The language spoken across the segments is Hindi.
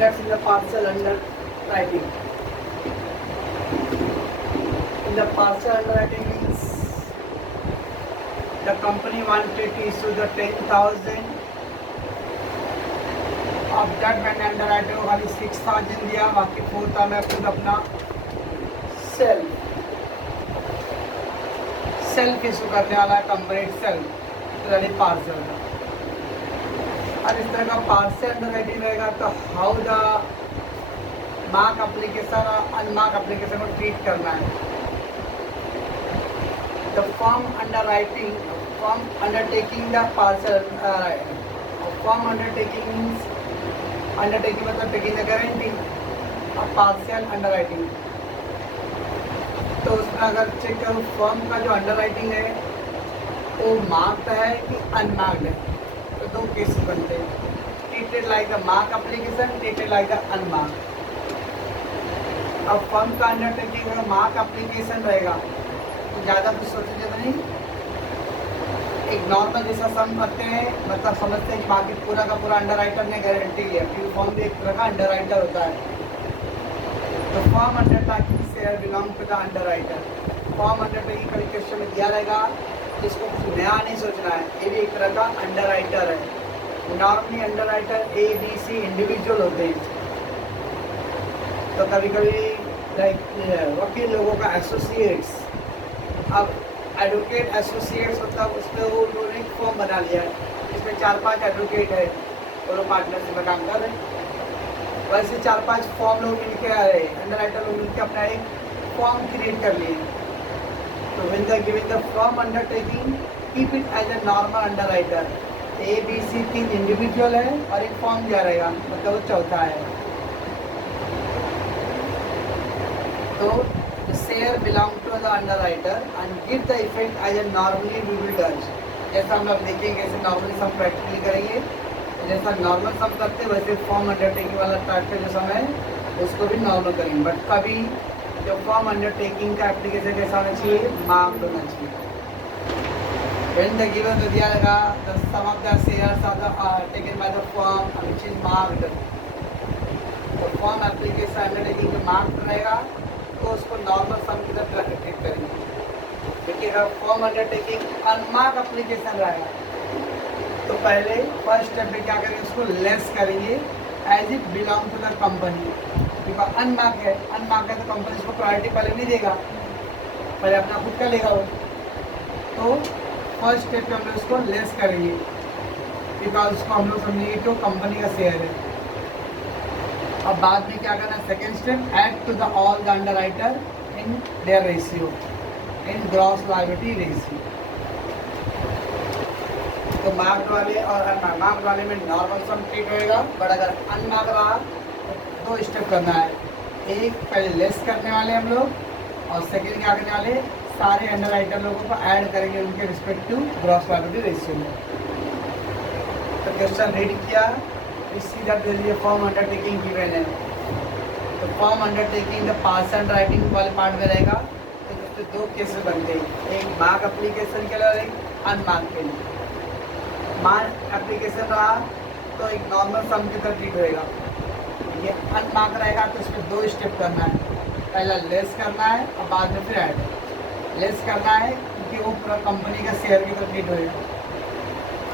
That's in the partial underwriting. In the partial underwriting means the company wanted to issue the 10,000. अब that मैंने underwriter को खाली 6,000 दिया, बाकी 4,000 मैं खुद अपना सेल्फ इशू करने वाला है कंपनी सेल्फ यानी पार्सल का। और इस तरह का पार्सल अंडरराइटिंग रहेगा तो हाउ द मार्क एप्लीकेशन और अनमार्क एप्लीकेशन को ट्रीट करना है। The form undertaking the parcel form undertaking means undertaking मतलब टेकिंग द गारंटी और पार्सल अंडरराइटिंग। तो उसमें अगर चेक करूँ फॉर्म का जो अंडरराइटिंग है वो मार्क्ड है कि अनमार्क्ड है, तो दो केस बनते हैं, treated like the mark application, treated like the unmark. अब फर्म का अंडरटेकिंग अगर मार्क एप्लीकेशन रहेगा तो ज़्यादा कुछ सोचने नहीं, एक नॉर्मल जैसा सम करते हैं, मतलब समझते हैं कि बाकी पूरा का पूरा अंडरराइटर ने गारंटी लिया, क्योंकि फर्म भी एक तरह का अंडरराइटर होता है। तो firm undertaking share belong to the underwriter. Firm undertaking का क्वेश्चन में दिया रहेगा, जिसको कुछ नया नहीं सोचना है, ये भी एक तरह का अंडरराइटर है। Normally underwriter A B C individual होते हैं, तो कभी कभी लाइक वकील लोगों का एसोसिएट्स, अब एडवोकेट एसोसिएट्स मतलब उसमें वो उन्होंने एक फॉर्म बना लिया है, इसमें 4-5 एडवोकेट है, दोनों पार्टनरशिप में काम कर रहे हैं। वैसे 4-5 फॉर्म लोग मिलकर आ रहे, अंडरराइटर लोग मिलकर अपना एक फॉर्म क्रिएट कर लिए। तो when they giving the firm undertaking, keep it as a normal underwriter. A, B, C 3 individual है और एक फॉर्म दिया रहेगा, मतलब वो चौथा है। तो the share belong to the underwriter and give the effect as a normally we will do. जैसा हम लोग देखेंगे कैसे नॉर्मली सम प्रैक्टिकली करेंगे, जैसा नॉर्मल सम करते हैं वैसे फॉर्म अंडरटेकिंग वाला टाइप का जो सम है उसको भी नॉर्मल करेंगे। बट कभी जो फॉर्म अंडरटेकिंग का एप्लीकेशन कैसा होना चाहिए, मार्क्ड होना चाहिए। When the given तो दिया रहेगा the sum of the shares are taken by the firm which is marked। तो फॉर्म एप्लीकेशन अंडरटेकिंग जो मार्क्ड रहेगा तो उसको नॉर्मल सम की तरह ट्रीट करेंगे। देखिए अगर फॉर्म अंडरटेकिंग अनमार्क एप्लीकेशन रहेगा तो पहले फर्स्ट स्टेप में क्या करेंगे, उसको लेस करेंगे as it belong to the company. क्योंकि अनमार्क है तो कंपनी उसको प्रायोरिटी पहले नहीं देगा, पहले अपना खुद का लेगा वो। तो फर्स्ट स्टेप पे हम लोग उसको लेस करेंगे, बिकॉज उसको हम लोग समझेंगे तो कंपनी का शेयर है। अब बाद में क्या करना है, second step, add to the all the underwriter in their ratio, in gross liability ratio. तो मार्क्ड वाले और अनमार्क्ड वाले में नॉर्मल सम ट्रीट होएगा, बट अगर अनमार्क्ड रहा तो 2 स्टेप करना है। एक पहले लेस करने वाले हम लोग और सेकेंड क्या करने वाले, सारे अंडरराइटर लोगों को ऐड करेंगे उनके रिस्पेक्टिव ग्रॉस लायबिलिटी रेशियो में। तो क्वेश्चन रीड किया, इसी that there is a form undertaking given है। तो form undertaking the parcel underwriting वाले पार्ट में रहेगा, तो उसमें 2 केसेस बनते हैं, एक मार्क एप्लीकेशन के लिए और एक अनमार्क के लिए। मार्क एप्लीकेशन रहा तो एक नॉर्मल सम की तरह ट्रीट होएगा, ये अनमार्क रहेगा तो इसमें 2 स्टेप करना है, पहला लेस करना है और बाद में फिर ऐड। लेस करना है क्योंकि वो पूरा कंपनी का शेयर की तरह ट्रीट होएगा,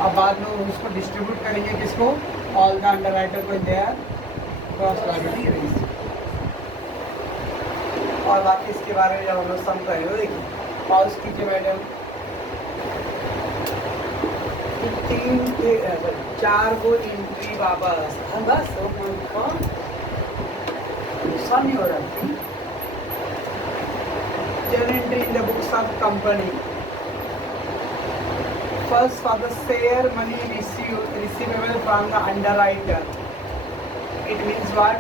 और बाद में उसको डिस्ट्रीब्यूट करेंगे किसको, ऑल द अंडरराइटर को देयर ग्रॉस लायबिलिटी रेशियो। और बाकी इसके बारे में जब हम लोग सम करेंगे, देखिए पॉज कीजिए मैडम। 4 गो एंट्री वापस, हम बस गुस्सा नहीं हो रहा थी। Entry in the books of company, first for the share money receivable from the underwriter. It means what,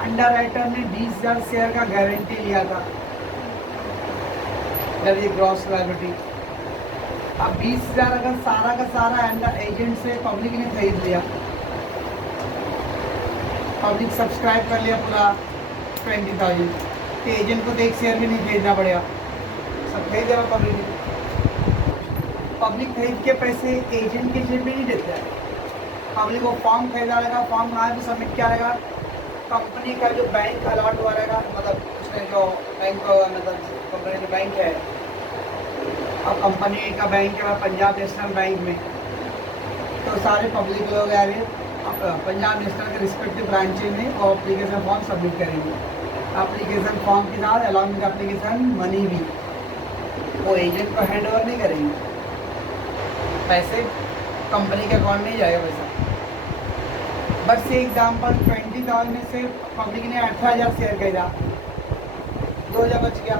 underwriter ने 20,000 शेयर का गारंटी लिया था, दैट इज ग्रॉस लायबिलिटी। अब 20,000 अगर सारा का सारा एजेंट से पब्लिक ने खरीद लिया, पब्लिक सब्सक्राइब कर लिया पूरा 20,000, तो एजेंट को तो एक शेयर भी नहीं खरीदना पड़ेगा, सब खरीद देगा पब्लिक ने। पब्लिक खरीद के पैसे एजेंट के जेब में नहीं देता है, पब्लिक को फॉर्म खरीदा रहेगा, फॉर्म कहाँ भी सबमिट किया रहेगा, कंपनी का जो बैंक अलॉट हुआ रहेगा, मतलब उसने जो बैंक मतलब कंपनी जो बैंक है, और कंपनी का बैंक है पंजाब नेशनल बैंक में, तो सारे पब्लिक लोग आ रहे पंजाब नेशनल के रिस्पेक्टिव ब्रांचेज में वो एप्लीकेशन फॉर्म सबमिट करेंगे। एप्लीकेशन फॉर्म के साथ अलॉन्ग विद एप्लीकेशन मनी भी वो एजेंट को हैंड ओवर नहीं करेंगे, पैसे कंपनी के अकाउंट में ही जाएगा पैसा। बट से एग्जाम्पल 20,000 में से पब्लिक ने 18,000 शेयर खरीदा, 2,000 बच गया,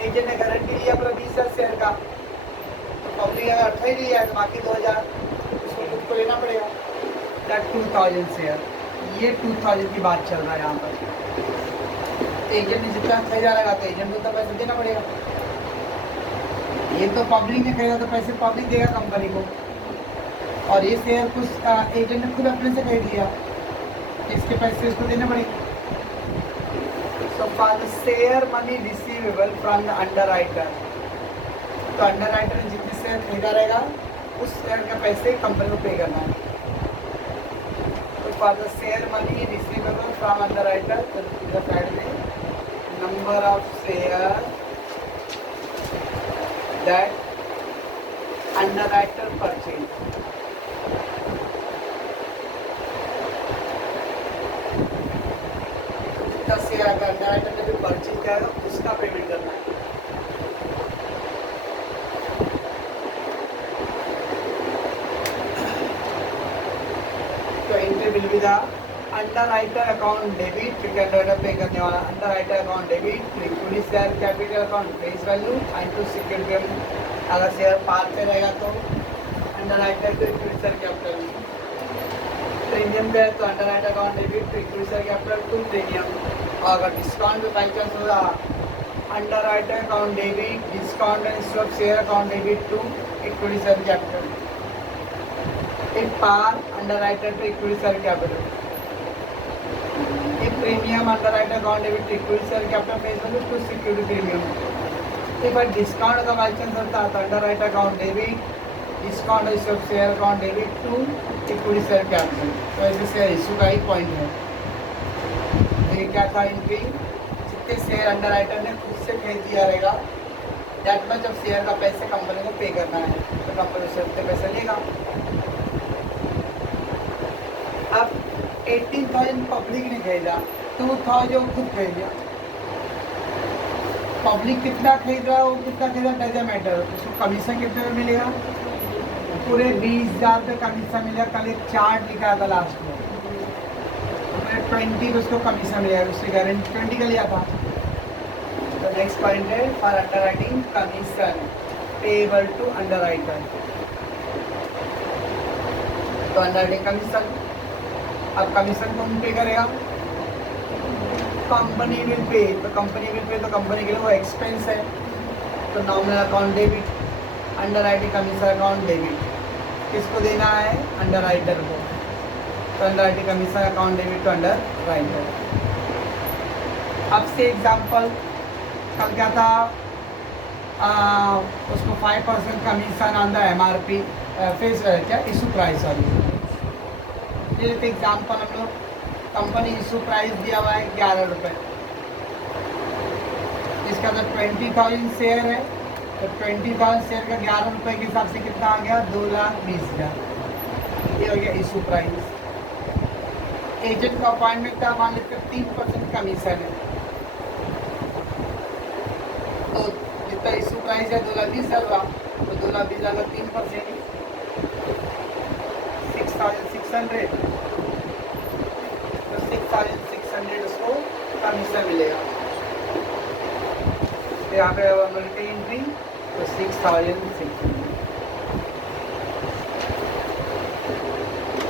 एजेंट ने गारंटी लिया पूरा 20,000 शेयर का, तो पब्लिक अगर 18 लिया है तो बाकी 2,000 उसको खुद को लेना पड़ेगा, दैट 2,000 शेयर। ये 2,000 की बात चल रहा है यहाँ पर। एजेंट ने जितना खरीदा रहेगा तो एजेंट को तो पैसे देना पड़ेगा, ये तो पब्लिक ने खरीदा तो पैसे पब्लिक देगा कंपनी को, और ये शेयर कुछ एजेंट ने खुद अपने से खरीद लिया, इसके पैसे उसको देने पड़ेंगे। So for the share money receivable from the underwriter, तो अंडरराइटर ने जितने शेयर खरीदा रहेगा उस शेयर का पैसे कंपनी को पे करना है। तो for the share money receivable from underwriter, तो साइड में number of share that underwriter purchase, जितना शेयर अगर अंडरराइटर ने जो परचेज किया है उसका पेमेंट करना है। तो entry will be the underwriter account debit, क्योंकि अंडरराइटर पे करने वाला, underwriter account debit, equity share capital account face value and to security, अगर शेयर पार पे रहेगा तो underwriter to equity share capital, premium पे है तो underwriter account debit to equity share capital to premium, और अगर डिस्काउंट पे बाई चांस होगा underwriter account debit discount and swap share account debit to equity share capital, एक पार underwriter to equity share capital, एक premium underwriter account debit to equity share capital face value to security premium. एक बार डिस्काउंट का बाई चांस होता है तो underwriter account debit discount and swap share account debit to equity share capital. तो ऐसे शेयर इशू का ही पॉइंट है। ये क्या था एंट्री, जितने शेयर अंडरराइटर ने खुद से खरीद दिया रहेगा दैट मच ऑफ शेयर का पैसे कंपनी को पे करना है, तो कंपनी से उतने पैसे लेगा। अब 18,000 पब्लिक ने खरीदा, 2,000 खुद खरीद लिया। पब्लिक कितना खरीद रहा है वो कितना खरीदा डजन मैटर, उसको कमीशन कितने में मिलेगा, पूरे 20,000 पे कमीशन मिलेगा। कल एक चार्ट लिखा था लास्ट में, तो 20 उसको कमीशन मिलेगा, उससे गारंटी 20 का लिया था। तो नेक्स्ट पॉइंट है for underwriting commission payable to underwriter. तो अंडरराइटिंग कमीशन, अब कमीशन कौन पे करेगा, कंपनी विल पे, तो कंपनी विल पे, तो कंपनी के लिए वो एक्सपेंस है, तो nominal account debit, underwriting commission account debit किसको देना है, अंडरराइटर को, तो underwriting commission account debit to underwriter. अब से एग्जांपल कल क्या था, उसको 5% commission on the MRP face क्या इशू प्राइस वाली, ये एग्जाम्पल हम लोग कंपनी इशू प्राइस दिया हुआ है 11 रुपये, इसका तो 20,000 शेयर है, तो 20,000 शेयर का 11 रुपये के हिसाब से कितना आ गया, 2,20,000, ये हो गया इशू प्राइस। एजेंट का अपॉइंटमेंट का मान लेते 3% कमीशन है, तो जितना इशू प्राइस है 2,20,000 हुआ, तो 2,20,000 का 3% 6,600, तो 6,600 उसको कमीशन मिलेगा। तो यहाँ पे मिलती एंट्री, तो 6,600।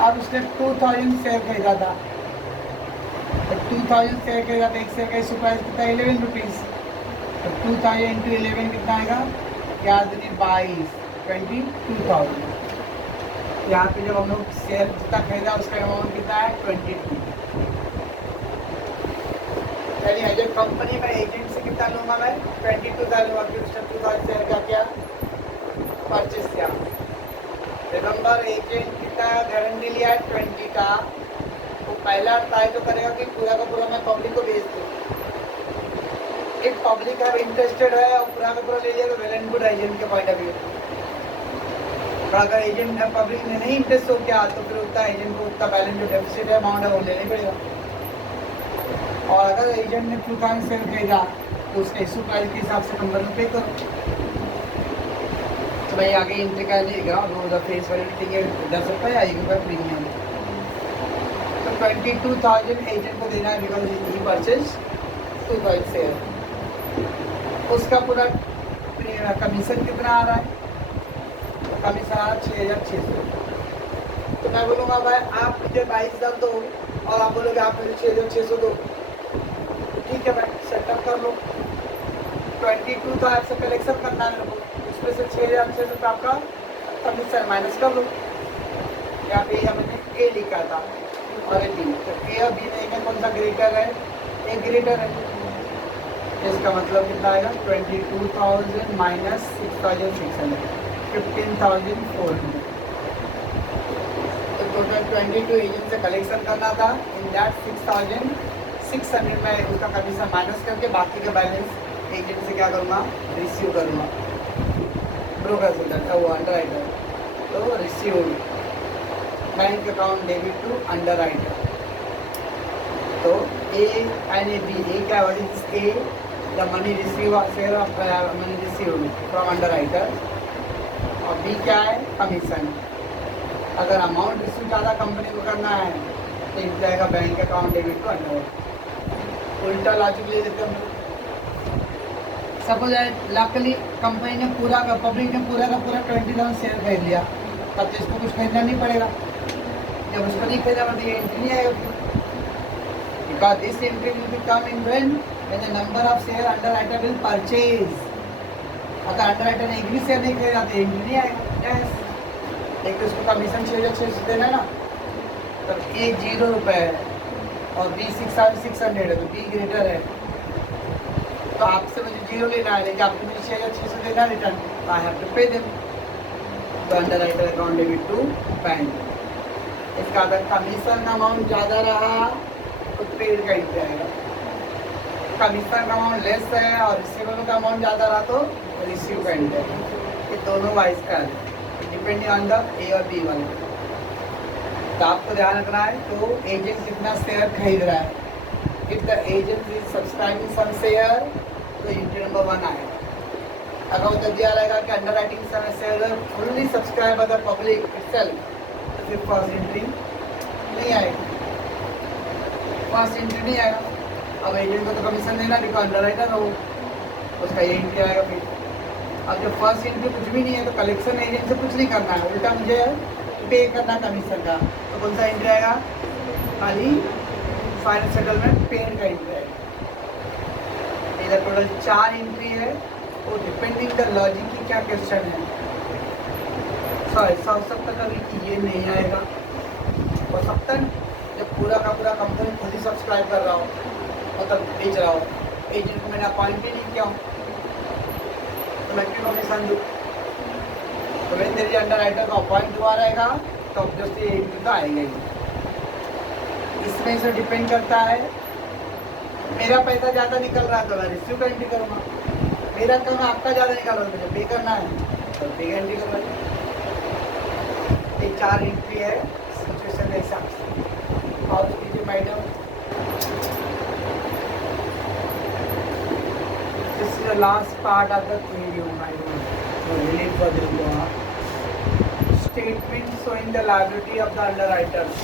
अब उसने 2,000 शेयर खरीदा था, तो 2,000 शेयर खरीदा था, एक शेयर का इशू प्राइस कितना 11 रुपीज़, तो 2,000 इंटू 11 कितना आएगा, 22, 22,000। यहाँ पे जब हम लोग शेयर जितना खरीदा उसका अमाउंट कितना है 22। यानी एज ए कंपनी में एजेंट से कितना लूँगा मैं 22,000 लूँगा, फिर उसने 2,000 शेयर का क्या परचेस किया, रिमेंबर एजेंट कितना गारंटी लिया है 20 का, वो पहला ट्राई तो करेगा कि पूरा का पूरा मैं पब्लिक को भेज दूँ। एक पब्लिक है इंटरेस्टेड है और पूरा का पूरा ले लिया तो वेल एंड गुड एजेंट के पॉइंट ऑफ व्यू। और अगर एजेंट पब्लिक में नहीं इंटरेस्ट हो क्या तो फिर उतना एजेंट को उतना बैलेंस जो डेफिसिट है अमाउंट है वो लेना पड़ेगा। और अगर एजेंट ने फुल टाइम सेल भेजा तो उसके इशू प्राइस के हिसाब से कंपनी पे करो। तो भाई आगे एंट्री का देगा और फेस वैलिडिटी के 10 रुपये आएगी प्रीमियम। तो 22,000 एजेंट को देना है बिकॉज ही परचेज 2,000 शेयर। उसका पूरा कमीशन कितना आ रहा है? तो कमीशन आ रहा है 6,600। तो मैं बोलूँगा भाई आप मुझे 22,000 दो और आप बोलोगे आप मुझे 6,600 दो, ठीक है भाई सेटअप कर लो। 22 तो आपसे कलेक्शन करना है, उसमें से 6,600 आपका कमीशन माइनस कर लो। यहाँ पे हमने ए लिखा था और ए बी, तो ए और बी में कौन सा ग्रेटर है? ए ग्रेटर है। इसका मतलब कितना आएगा? 22,000 माइनस 6,600, 15,400। तो टोटल 22 एजेंट से कलेक्शन करना था। इन दैट 6,600 में उसका कमीशन माइनस करके बाकी का बैलेंस एजेंट से क्या करूँगा? रिसीव करूँगा। ब्रोकर से करता वो अंडर राइटर, तो receive bank account debit to underwriter. तो A and A B, A क्या what is A? The money receive share of money receive from underwriter, और बी क्या है? कमीशन। अगर अमाउंट रिसीव ज़्यादा कंपनी को करना है तो इस जाएगा bank account debit to under. उल्टा लॉजिक ले देते हम। सपोज लकली कंपनी ने पूरा का पब्लिक ने पूरा का पूरा 20,000 शेयर खरीद लिया, तब तो इसको कुछ खरीदना नहीं पड़ेगा। जब उसको नहीं खरीदा मतलब ये एंट्री नहीं आएगा। Because this entry will B come in when the number of share under writer will purchase. अगर अंडर राइटर ने एक भी शेयर नहीं खरीदा तो एंट्री नहीं आएगा। यस, एक तो उसको कमीशन 6,600 देना है ना, तब ए 0 रुपये है और बी 6,600 है, तो बी ग्रेटर है। तो आपसे मुझे 0 लेना है, लेकिन आपको मुझे 6,600 देना रिटर्न, तो I have to pay them. तो underwriter account debit to bank. इसका अगर कमीशन अमाउंट ज़्यादा रहा तो पेड का एंट्री आएगा। कमीशन का अमाउंट लेस है और रिसीवेबल का अमाउंट ज़्यादा रहा तो रिसीव का एंट्री आएगा। ये दोनों वाइज का है, डिपेंडिंग ऑन द ए और बी वाले। तो आपको ध्यान रखना है तो एजेंट कितना शेयर खरीद रहा है। If the agent is subscribing some share तो एंट्री नंबर 1 आएगा। अगर वो दिया रहेगा कि underwriting share fully subscribe by the public itself, तो फिर फर्स्ट एंट्री नहीं आएगी। फर्स्ट एंट्री नहीं आएगा। अब एजेंट को तो कमीशन देना बिकॉज अंडर राइटर हो, उसका ये एंट्री आएगा। फिर अब जब फर्स्ट एंट्री कुछ भी नहीं है तो कलेक्शन एजेंट से कुछ नहीं करना है, उल्टा मुझे पे करना कमीशन का, तो कौन सा एंट्री आएगा? खाली फाइनल सेटलमेंट पेड का एंट्री आएगा। इधर टोटल 4 एंट्री है, वो डिपेंडिंग द लॉजिक की क्या क्वेश्चन है। सॉरी, हो सकता कभी कि ये नहीं आएगा, हो सकता है जब पूरा का पूरा कंपनी खुद ही सब्सक्राइब कर रहा हो, मतलब बेच रहा हो, एजेंट को मैंने अपॉइंट भी नहीं किया हूँ, तो मैं क्यों कमीशन दूँ? तो वैसे तेरी अंडर राइटर का अपॉइंट हुआ रहेगा तो ऑब्वियसली एंट्री तो आएगा ही। इसमें से डिपेंड करता है, मेरा पैसा ज़्यादा निकल रहा है तो मैं रिसीव का एंट्री करूँगा, मेरा कम आपका ज़्यादा निकल रहा है मुझे पे करना है तो पे का एंट्री करना है। ये 4 एंट्री है सिचुएशन के हिसाब से। और कीजिए madam, this is the last part of the video madam, so really for this statement showing the liability of the underwriters.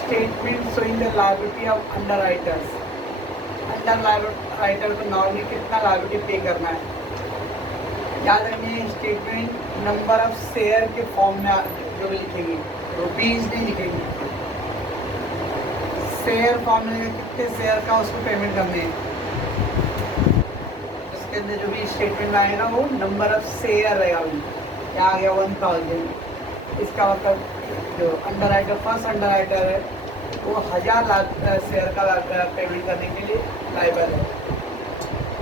Statement showing the liability of underwriters. Underwriter को नॉर्मली कितना लायबिलिटी पे करना है, याद रखिए। स्टेटमेंट नंबर ऑफ शेयर के फॉर्म में जो भी लिखेंगे, रुपीज़ नहीं लिखेंगे, शेयर फॉर्म में कितने शेयर का उसको पेमेंट करने हैं। उसके अंदर जो भी स्टेटमेंट आएगा वो नंबर ऑफ शेयर रहेगा। यहाँ आ गया 1000। इसका मतलब जो अंडरराइटर फर्स्ट अंडरराइटर है वो 1000 शेयर का पेमेंट करने के लिए लायबल है,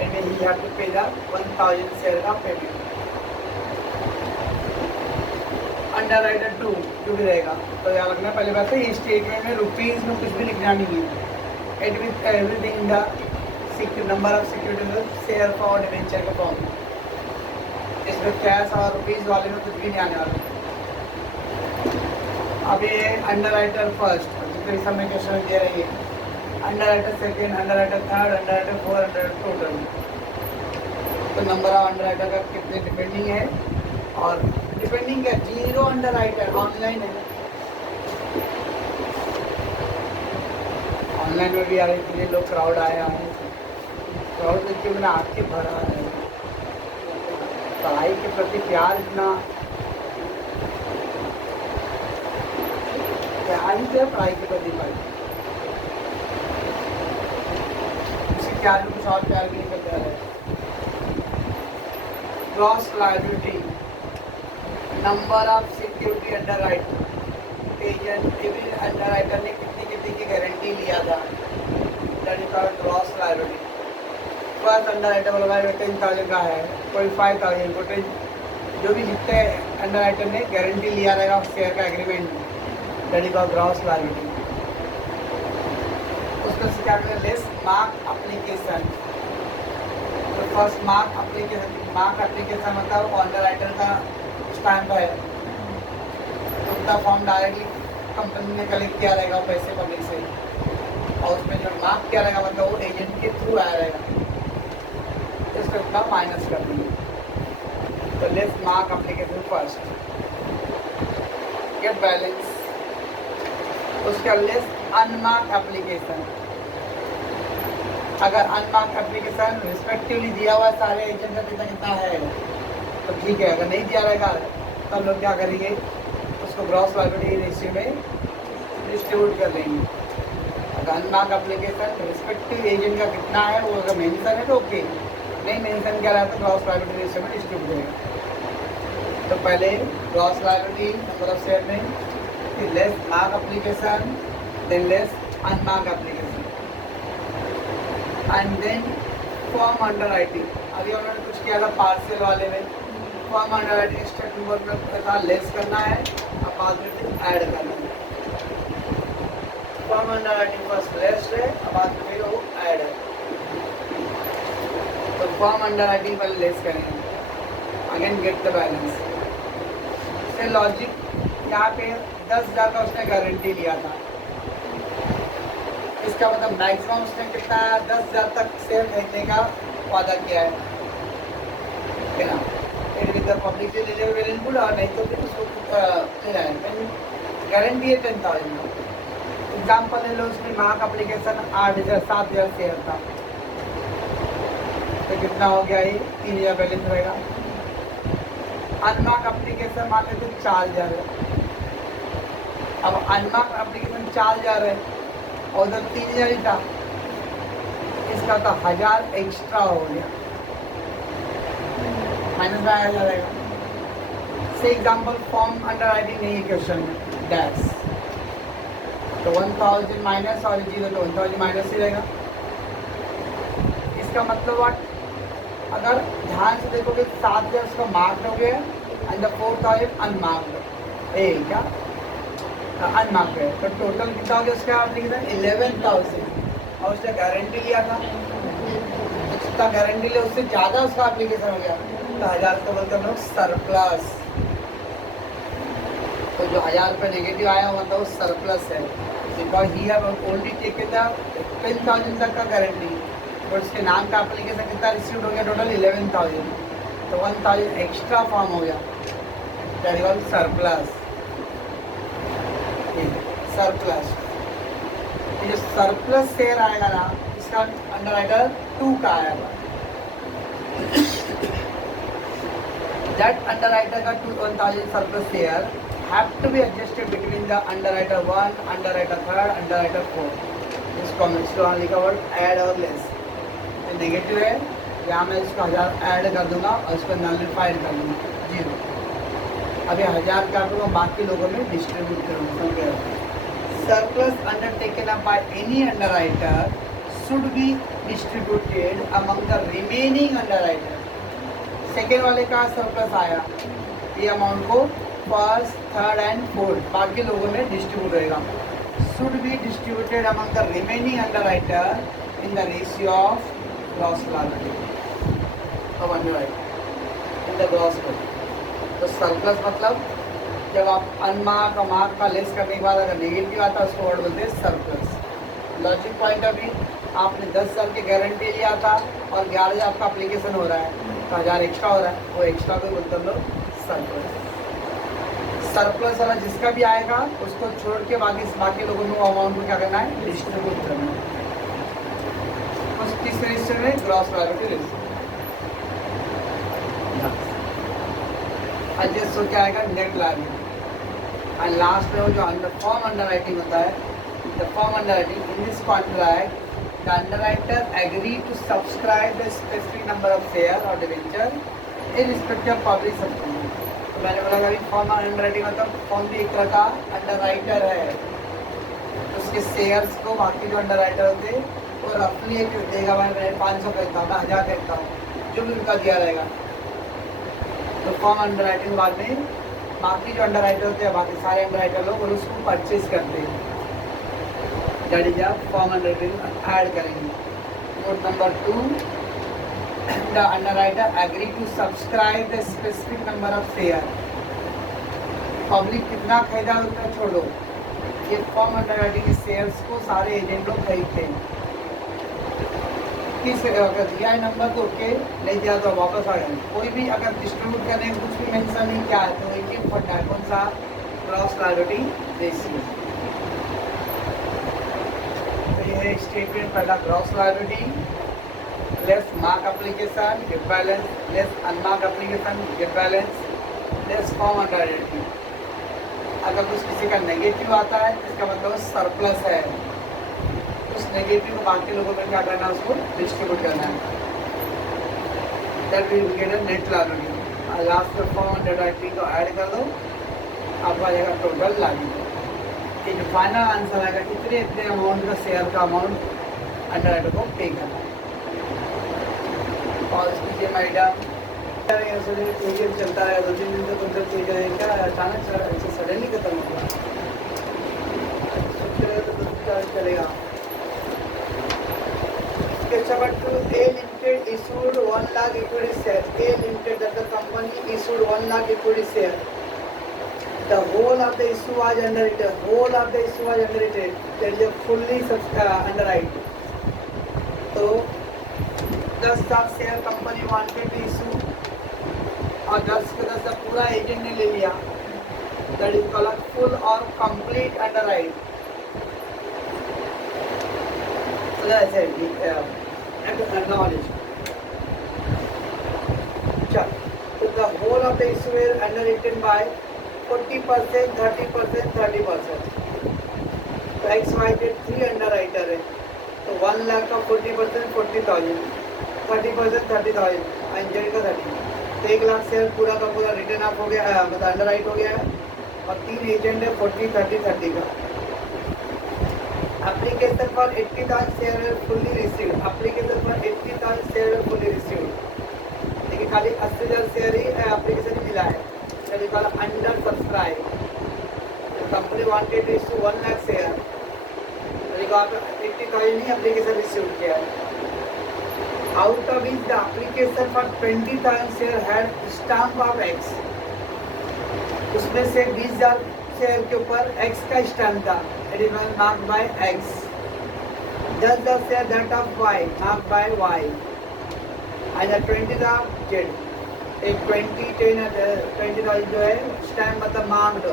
एंड ही हैव टू पे द 1000 शेयर का पेमेंट। अंडर राइटर 2 जो भी रहेगा। तो याद रखना पहले बात है, ये स्टेटमेंट में रुपीज़ में कुछ भी लिखना नहीं है। It with everything in the number of security share for debenture का फॉर्म। इसमें कैश और रुपीज़ वाले में कुछ भी नहीं आने वाला। अब ये अंडर राइटर फर्स्ट जितने भी समय क्वेश्चन दे रही है, under writer second, under writer third, under writer four, under writer total. तो नंबर ऑफ अंडर राइटर का कितने डिपेंडिंग है, और डिपेंडिंग है 0 अंडर राइटर ऑनलाइन है। ऑनलाइन में भी आ रही थी, लोग क्राउड आया है, क्राउड देख के मैंने आँखें भरा है। पढ़ाई के प्रति प्यार इतना प्यार ही है, पढ़ाई के प्रति भाई उसके प्यार में कुछ और प्यार भी नहीं करता है। Gross liability, number of security under writer agent, under writer ने कितनी की गारंटी लिया था, that is called gross liability. First under writer वाला 10,000 का है, कोई 5,000 को जो भी जितने अंडर राइटर ने गारंटी लिया रहेगा शेयर का agreement, that is called gross liability. उसमें से क्या करें, लेस मार्क एप्लीकेशन। तो फर्स्ट मार्क एप्लीकेशन मतलब अंडर राइटर का स्टैम्प है, उनका फॉर्म डायरेक्टली कंपनी ने कलेक्ट किया रहेगा पैसे पब्लिक से, और उसमें जो मार्क किया रहेगा मतलब वो एजेंट के थ्रू आया रहेगा, इसको इतना माइनस कर देंगे। तो less mark application first, get balance. उसका लेस अनमार्क एप्लीकेशन, अगर अनमार्क एप्लीकेशन रिस्पेक्टिवली दिया हुआ सारे एजेंट का कितना कितना है तो ठीक है, अगर नहीं दिया रहेगा तो हम लोग क्या करेंगे, उसको ग्रॉस लायबिलिटी रेशियो में डिस्ट्रीब्यूट कर लेंगे। अगर अनमार्क एप्लीकेशन रिस्पेक्टिव एजेंट का कितना है वो अगर मेंशन है तो ओके, नहीं मेंशन किया रहा तो ग्रॉस लायबिलिटी रेशियो में डिस्ट्रीब्यूट करेगा। तो पहले gross liability number of share में, फिर less mark application, then less unmark application, and then form underwriting. अभी उन्होंने कुछ किया था पार्सल वाले में, form underwriting step number में लेस करना है और बाद में फिर ऐड करना है। Form underwriting first less है और बाद में फिर वो ऐड है। तो फॉर्म अंडर राइटिंग पहले लेस करेंगे, अगेन गेट द बैलेंस। से लॉजिक यहाँ पे 10,000 का उसने गारंटी लिया था, इसका मतलब मैक्सिमम उसने कितना 10,000 तक शेयर खरीदने का वादा किया है ना। It with the publicly available और नहीं तो फिर उसको लेना है। गारंटी है 10,000 का। एग्जाम्पल ले लो, उसमें मार्क एप्लीकेशन 7,000 शेयर था, तो कितना हो गया, ये 3,000 बैलेंस रहेगा। अनमार्क एप्लीकेशन मान लेते 4,000 है, अब अनमार्क एप्लीकेशन 4,000 है और उधर 3,000 ही था, इसका तो 1,000 एक्स्ट्रा हो गया, माइनस में आया जाएगा। से एग्जाम्पल फॉर्म अंडर राइटिंग नहीं है क्वेश्चन में, डैश तो 1,000 माइनस और 0 तो 1,000 माइनस ही रहेगा। इसका मतलब व्हाट, अगर ध्यान से देखोगे 7,000 उसका मार्क हो गया एंड द 4,000 अनमार्क्ड है, क्या अनमार्क्ड है, तो टोटल कितना हो गया उसका एप्लीकेशन 11,000 और उसने गारंटी लिया था, जितना गारंटी लिया उससे ज़्यादा उसका एप्लीकेशन हो गया, तो 1,000 को बोलते हम लोग सरप्लस। तो जो 1,000 रुपये नेगेटिव आया हुआ था वो सरप्लस है, because he have only taken the 10,000 तक का गारंटी, और उसके नाम का एप्लीकेशन कितना रिसीव हो गया टोटल 11,000, तो 1,000 एक्स्ट्रा फॉर्म हो गया, that is called surplus. Surplus, ये जो सरप्लस शेयर आएगा ना, इसका अंडर राइटर 2 का आएगा, दैट अंडर राइटर का 1,000 surplus share have to be adjusted between the underwriter 1, underwriter 3rd, underwriter 4. इस कॉमेंट्स को लिखा वर्ड ऐड और लेस, ये नेगेटिव है, यहाँ मैं इसको 1,000 ऐड कर दूंगा और इसको नलिफाइड कर दूंगा 0। अभी 1,000 का दूंगा, बाकी लोगों में डिस्ट्रीब्यूट करूँगा। Surplus undertaken up by any underwriter should be distributed among the remaining underwriter. Second वाले का सरप्लस आया, ये अमाउंट को फर्स्ट, थर्ड एंड फोर्थ, बाकी लोगों में डिस्ट्रीब्यूट रहेगा. Should be distributed among the remaining underwriter in the ratio of gross liability of underwriter in the gross liability. तो सरप्लस मतलब जब आप अनमार्क और मार्क का लेस करने के बाद अगर नेगेटिव आता है उसको वर्ड बोलते हैं surplus. Logic point of view, आपने 10 साल की गारंटी लिया था और 11 आपका एप्लीकेशन हो रहा है तो 1000 एक्स्ट्रा हो रहा है, वो एक्स्ट्रा को बोलते हम लोग सरप्लस. सरप्लस वाला जिसका भी आएगा उसको छोड़ के बाकी लोगों में वो अमाउंट को क्या करना है, डिस्ट्रीब्यूट करना है. उस किस रेशियो में, ग्रॉस लायबिलिटी रेशियो. एडजस्ट हो क्या आएगा, नेट लायबिलिटी. और लास्ट में वो जो फॉर्म अंडरराइटिंग होता है, the firm underwriting in this contract the underwriter agree to subscribe the specific number of share और debenture in respect of public subscription. तो मैंने बोला अभी फॉर्म अंडरराइटिंग मतलब फॉर्म भी एक तरह का अंडरराइटर है, उसके शेयर्स को बाकी जो अंडरराइटर होते हैं वो रफली एक देगा, मैं 500 खरीदता हूँ, मैं 1000 खरीदता हूँ, जो भी उनका दिया रहेगा. तो फॉर्म अंडरराइटिंग बाद में बाकी जो अंडरराइटर होते हैं, बाकी सारे अंडरराइटर लोग उसको परचेज करते हैं. That is firm underwriting add करेंगे. Note number 2, the underwriter agree to subscribe the specific number of share. Public कितना खरीदा उतना छोड़ो, ये फॉर्म अंडरराइटिंग के शेयर्स को सारे एजेंट लोग खरीदते हैं. किस अगर दिया है नंबर तो ओके, नहीं दिया तो वापस आ जाए. कोई भी अगर डिस्ट्रीब्यूट करने में कुछ भी मेंशन नहीं किया है तो एक ही फंडा है, कौन सा, ग्रॉस लायबिलिटी रेशियो. तो ये है स्टेटमेंट पहला, gross liability less mark application get balance, less unmark application get balance, less form underwriting. अगर कुछ किसी का नेगेटिव आता है इसका मतलब सरप्लस है, उस नेगेटिव को बाकी लोगों में क्या करना है, उसको डिस्ट्रीब्यूट करना है. That will get a net liability. Last में फॉर्म अंडरराइटिंग को ऐड कर दो, आपको आ जाएगा टोटल लायबिलिटी. ये जो फाइनल आंसर आएगा कितने इतने अमाउंट का शेयर का अमाउंट अंडरराइटर को पे करना है. और कीजिए मैडम, चलता है 2-3 दिन तक उधर चीज क्या अचानक सडनली खत्म हो गया, चलेगा. Number 2, A Limited issued 1 lakh equity share. A Limited, that the company issued 1 lakh equity share. The whole of the issue was underwritten. Whole of the issue was underwritten. That is fully underwritten. तो 10 lakh share company wanted to issue और 10 के 10 पूरा एजेंट ने ले लिया. दैट इज कॉल्ड फुल और complete underwrite. Acknowledge. So the whole of the issue is underwritten by 40%, 30%, 30%. तो X Y Z 3 underwriter है, तो 1 लाख का 40% 40,000, 30% 30,000 and Z का 30. तो 1 लाख शेयर पूरा का पूरा रिटर्न अप हो गया, मतलब अंडरराइट हो गया है. और 3 एजेंट है 40, 30, 30 का. Application for 80,000 share fully received. Application for 80,000 share fully received. लेकिन खाली 80,000 शेयर ही एप्लीकेशन ही मिला है. चलिए call under subscribe. Company wanted to issue 1 lakh share, तो आप 80,000 ही एप्लीकेशन रिसीव किया है. Out of is the application for 20,000 share had stamp of X. उसमें से 20,000 शेयर के ऊपर X का स्टैम्प था. It is marked by X. 10,000 share that of Y marked by Y. And the 20 of Z. एक 20,000 जो है स्टैम्प मतलब मार्क्ड,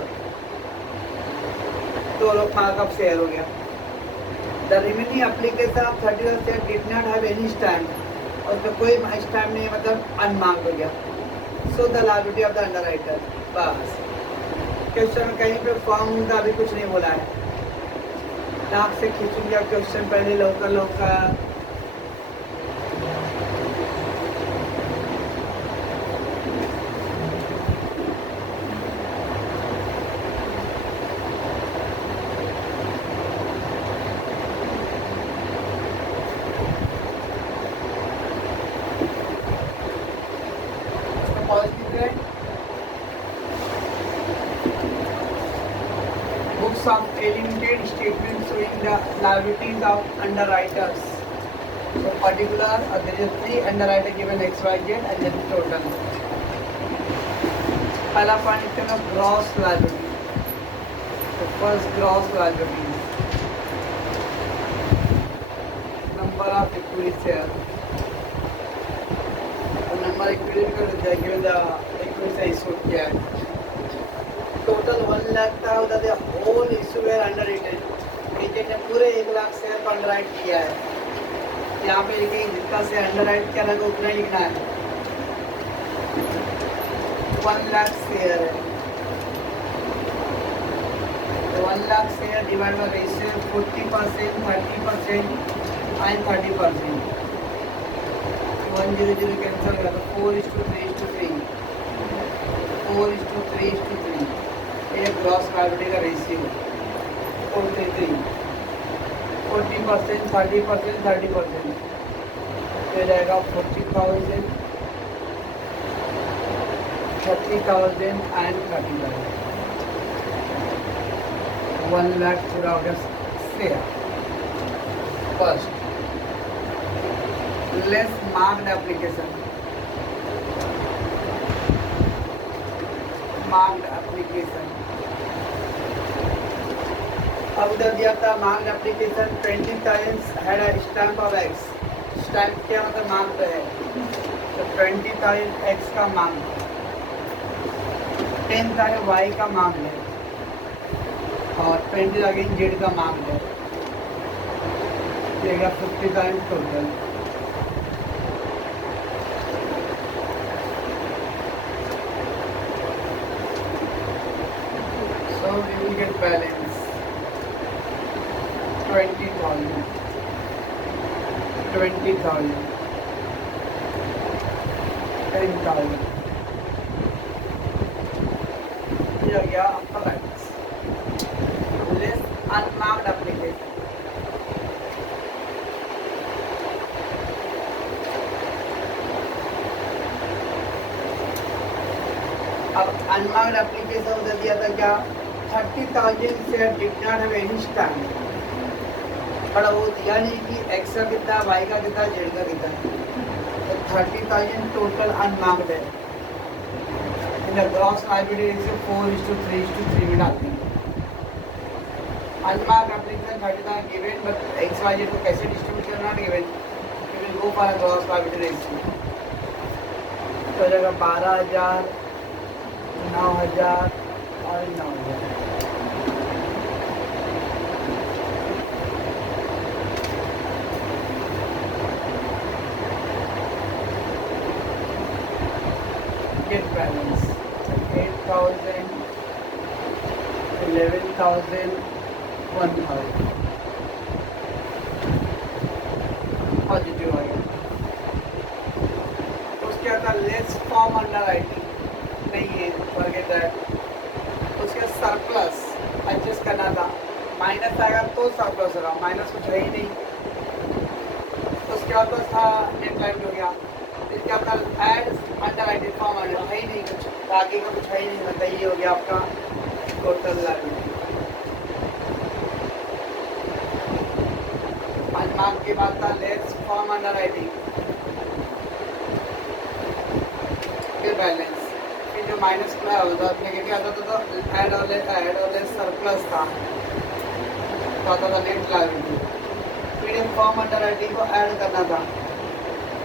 तो लोग मार्कअप शेयर हो गया. The remaining application of 30,000 share did not have any stamp. और उसमें कोई स्टैम्प नहीं, मतलब अनमार्क्ड हो गया. So the liability of the underwriter. बस क्वेश्चन में कहीं पे फॉर्म का अभी कुछ नहीं बोला है. नाक से खींचूंगी अब क्वेश्चन पहले local Books of limited statement showing the liabilities of underwriters. So particular, there is 3 underwriter given X, Y, Z and then total. पहला पॉइंट लिखते हैं ग्रॉस लायबिलिटी. तो first gross liability, number of equity share. Number equity का गिवन द इक्विटी से इशू किया है. टोटल 1 लाख था, उधर the whole issue were underwritten. Agent ने पूरे 1 लाख शेयर पर अंडरराइट किया है. यहाँ पे लिखेंगे जितना से अंडरराइट किया रहेगा उतना ही लिखना है. 1 लाख शेयर है तो 1 lakh share divide by ratio 40%, 30% and 30%. 100 cancel हो गया तो 4:3:3. 4:3:3 ये ग्रॉस लायबिलिटी का रेशियो. 4:3. 40%, 30%, 30% हो जाएगा 40,000, 30,000 एंड 30,000. 1 लाख पूरा हो गया share. First less marked application. Marked application अब उधर दिया था marked application 20,000 had a stamp of x. Stamp क्या मतलब मार्क पे है तो 20,000 एक्स का मार्क, 10,000 वाई का मार्क है और 20,000 जेड का मार्क है. देगा 50,000 total. So we will get balance 20,000, 20,000, 10,000. ये हो गया आपका बैलेंस. Less unmarked application. अब अनमार्क्ड एप्लीकेशन उधर दिया था क्या 30,000 share did not have any stamp. पर वो दिया नहीं कि एक्स का कितना, वाई का कितना, जेड का कितना. तो 30,000 टोटल अनमार्क्ड है. In the gross liability ratio 4:3:3 में डालते हैं. Unmarked application 30,000 given but X Y Z को कैसे डिस्ट्रीब्यूट करना है given. We will go for gross liability ratio. तो हो जाएगा 12,000, 9,000 और 9,000. Get balance 8,000, 11,000, 1,000. पॉजिटिव आ गया. उसके बाद लेस फॉर्म अंडर राइटिंग नहीं है, फॉरगेट दैट. उसके सरप्लस एडजस्ट करना था. माइनस आएगा तो सरप्लस होगा, माइनस कुछ है ही नहीं. उसके बाद बस था नेट लाइन हो गया. इसके आपका add under writing form under है ही नहीं, कुछ आगे का कुछ है ही नहीं. मतलब ये हो गया आपका टोटल लायबिलिटी. अनमार्क्ड के बाद था लेस फॉर्म अंडर राइटिंग. फिर बैलेंस, फिर जो माइनस खुला होता नेगेटिव आता था तो ऐड और लेस सरप्लस था तो आता था नेट लायबिलिटी. फिर फॉर्म अंडर राइटिंग को ऐड करना था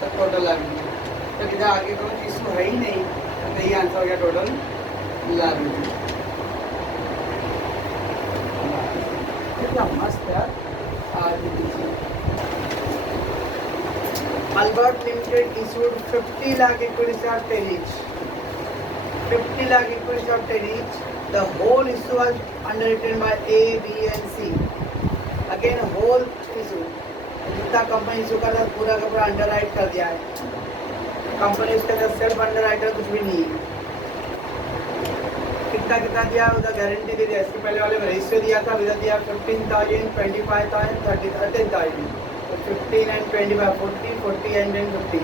तो टोटल लायबिलिटी. तो इधर आगे कोई इशू है ही नहीं तो यही आंसर हो गया टोटल लायबिलिटी. कितना मस्त है. Albert limited issued 50 lakh equity share 10 each. 50 lakh equity share 10 each. The whole issue was underwritten by A, B and C. Again whole issue. जितना कंपनी इशू कर रहा पूरा का पूरा अंडरराइट कर दिया है. कंपनी उसके अंदर सेल्फ अंडरराइटर कुछ भी नहीं है. कितना कितना दिया उधर गारंटी दे दिया. इसके पहले वाले में रेशियो दिया था, इधर दिया 15,000, 25,000, 10,000. तो 15 एंड 25, 40, 40 एंड 50.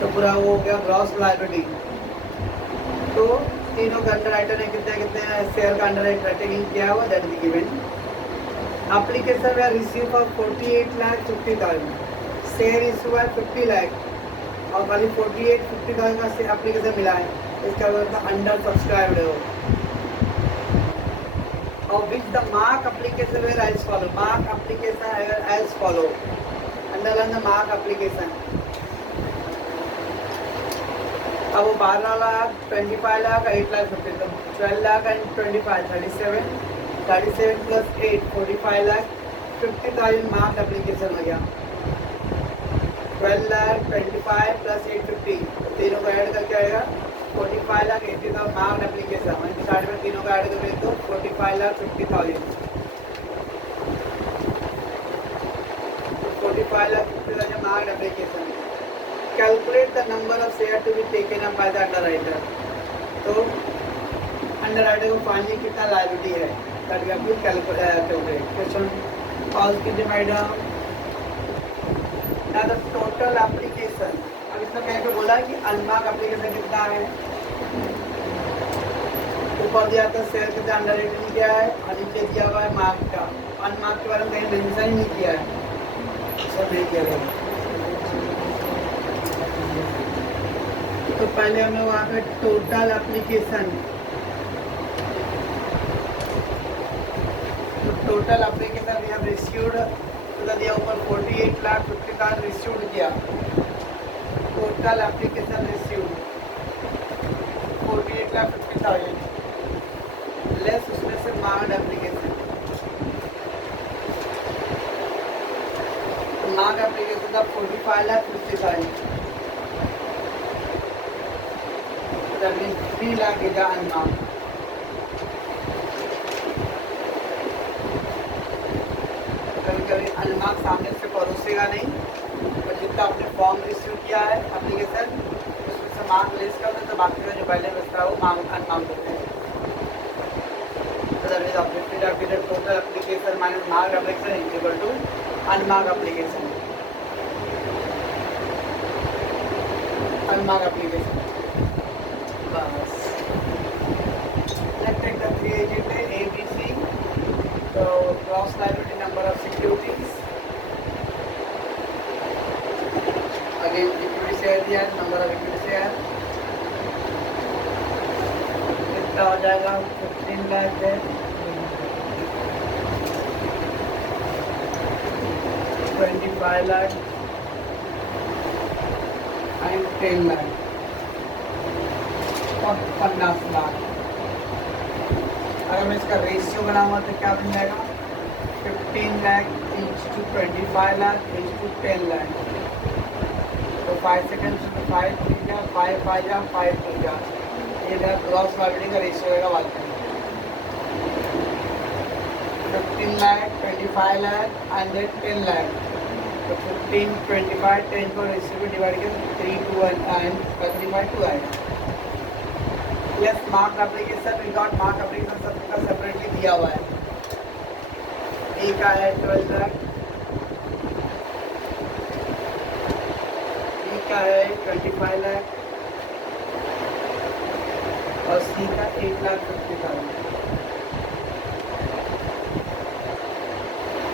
तो पूरा वो हो गया ग्रॉस लायबिलिटी. तो तीनों का अंडर राइटर ने कितने कितने शेयर का अंडर राइटिंग किया हुआ, that is given. Application way receive for 48,50,000, share issue है 50 लाख और खाली 48,50,000 का एप्लीकेशन मिला है, इसका मतलब अंडर सब्सक्राइब्ड है वो। और which the mark application were as follow, mark application as follow, underline the mark application. अब वो 12 लाख, 25 लाख, 8 लाख 50, तो 12 lakh and 25, 37 plus 8, 45 lakh 50,000 mark application हो गया। 12 लाख 25 प्लस 8 50, तीनों को ऐड करके आएगा 45 लाख 80,000 मार्क एप्लीकेशन। वहीं साइड में तीनों को ऐड करके तो 45 lakh 50,000, 45 lakh 50,000 mark application. Calculate the number of share to be taken up by the underwriter, तो अंडरराइटर को फाइनली कितना लायबिलिटी है, that we have to calculate. Question pause कीजिए मैडम। ना द टोटल एप्लीकेशन, अब इसमें कहीं पे बोला कि अनमार्क एप्लीकेशन कितना है, ऊपर दिया था शेयर कितना अंडर राइटिंग किया है और नीचे दिया हुआ है मार्क का। अनमार्क के बारे में कहीं मेंशन ही नहीं किया है, सब नहीं किया गया। तो पहले हमें वहाँ पे टोटल एप्लीकेशन, तो total application we have received, तो दिया ऊपर 48 लाख 50,000 रिसीव्ड किया, total application received 48 lakh 50,000 less उसमें से मार्क्ड एप्लीकेशन। तो मार्क्ड एप्लीकेशन था 45 lakh 50,000, that means 3 lakh is the unmarked। कभी कभी अनमार्क सामने से परोसेगा नहीं, और जितना आपने फॉर्म रिसीव किया है एप्लीकेशन उसमें से मार्क लेस कर दे, तो बाकी का जो पहले बचता है वो मार्क अनमार्क होते हैं। तो that is objective total application minus mark application is equal to unmark application, unmark application. Let's take the 3 agent A, B, C. So gross liability, number of securities. Again, equity share दिया है, number of equity share कितना हो जाएगा, 15 लाख है, 25 लाख and 10 लाख और 50 लाख। अगर मैं इसका रेशियो बनाऊंगा तो क्या बन जाएगा, 15 lakh is to 25 lakh is to 10 lakh. तो 5 सेकेंड में 5 हो गया, 5 5 जा 5 हो गया, ये मेरा क्रॉस लायबिलिटी का रेशियो रहेगा वाले 15 लाख 25 लाख एंड 10 लाख। तो 15 25 10 को रेशियो में डिवाइड किया 3 2 एंड 35 2 आएगा। Yes, mark application we got mark application सबका सेपरेटली दिया हुआ है। ए का है 12 लाख, बी का है 25 लाख और सी का 8 लाख 50,000।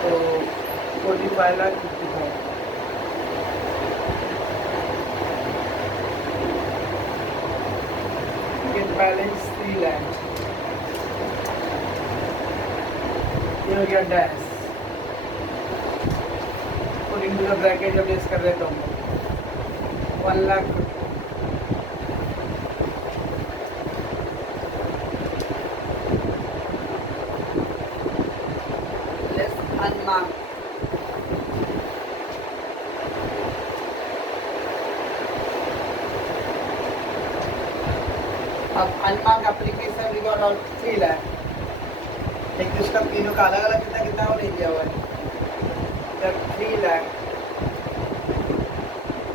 तो 45 लाख 50,000। बैलेंस 3 लाख, ये हो गया dash. Putting to the bracket जब लेस कर रहे तो 1 लाख लेस अनमार्क। अब unmark application we got out 3 lakh, लेकिन उसका तीनों का अलग अलग कितना कितना वो नहीं दिया हुआ है। जब 3 lakh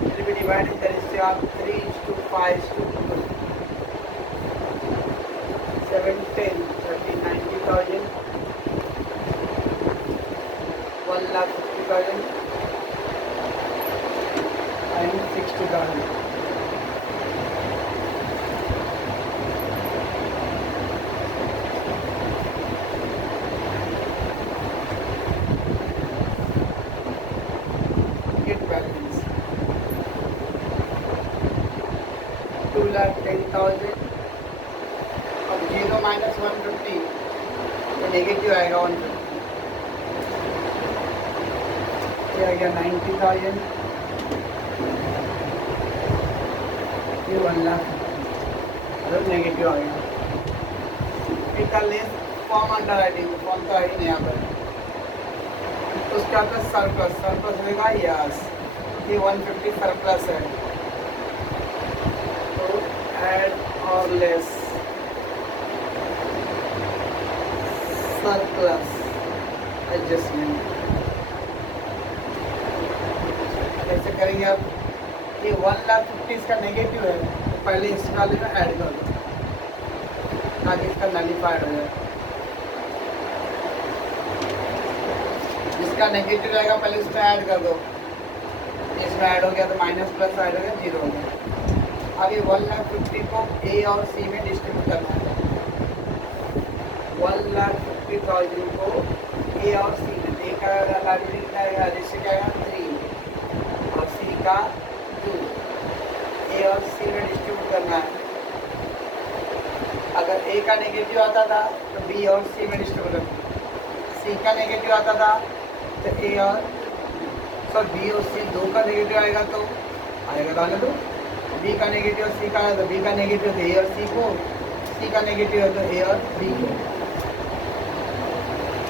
will be divided the ratio of 3:5:2, 7 10 30 90,000, 1,50,000 and 60,000। 90,000, अब 0 माइनस 150 तो नेगेटिव आएगा 150, ये आ गया 90,000, ये 1 लाख मतलब नेगेटिव आ गया। इसका less form under writing, form तो है ही नहीं यहाँ पर, उसके आपका सरप्लस, सरप्लस होगा यस, ये 150 सरप्लस है, तो ऐड और लेस सरप्लस एडजस्टमेंट कैसे करेंगे आप? ये 1,50,000 इसका नेगेटिव है, तो पहले इस वाले में ऐड कर दो ताकि इसका नलीफाइड हो जाए। जिसका नेगेटिव रहेगा पहले इसमें ऐड कर दो, इसमें ऐड हो गया तो माइनस प्लस ऐड हो गया 0 हो गया। अब ये 1,50,000 को ए और सी में डिस्ट्रीब्यूट करना है, 1,50,000 को ए और सी में, ए का लाइबिलिटी कितना आएगा, रेशियो क्या आएगा 3 और सी का 2, ए और सी में डिस्ट्रीब्यूट करना है। अगर ए का नेगेटिव आता था तो बी और सी में डिस्ट्रीब्यूट करना, सी का नेगेटिव आता था तो ए और बी और सी दो का नेगेटिव आएगा तो आएगा डालने दो, बी का नेगेटिव और सी का आएगा तो बी का नेगेटिव तो ए और सी को, सी का नेगेटिव है तो ए और बी को,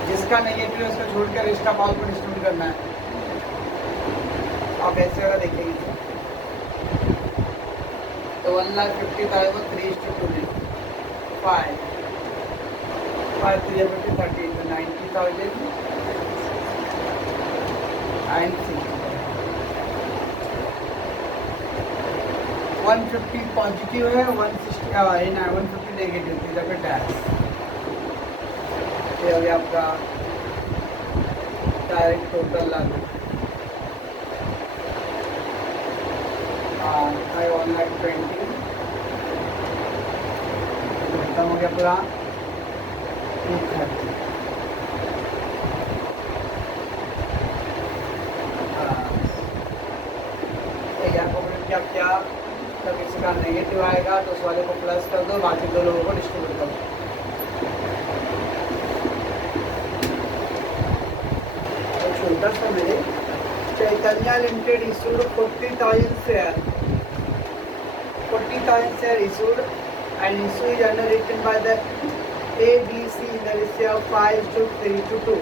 जिसका नेगेटिव है उसको छोड़ कर रेस्ट ऑफ ऑल को डिस्ट्रीब्यूट करना है। आप ऐसे वाला देखेंगे तो 1,50,000 आएगा 3:2 में 5 3 30 तो 90,000 and 150 पॉजिटिव है, 150 नेगेटिव, इधर पे टैक्स, ये हो गया आपका डायरेक्ट टोटल लागू। 1,20,000 खत्म हो गया पूरा, 230 क्या क्या, तब इसका नेगेटिव आएगा तो उस वाले को प्लस कर दो, बाकी दो लोगों को डिस्ट्रीब्यूट कर दो। तो छोटा सा मेरे Chaitanya limited issued 40,000 share, 40,000 share issued and issue is underwritten by the ABC in the ratio of 5:3:2,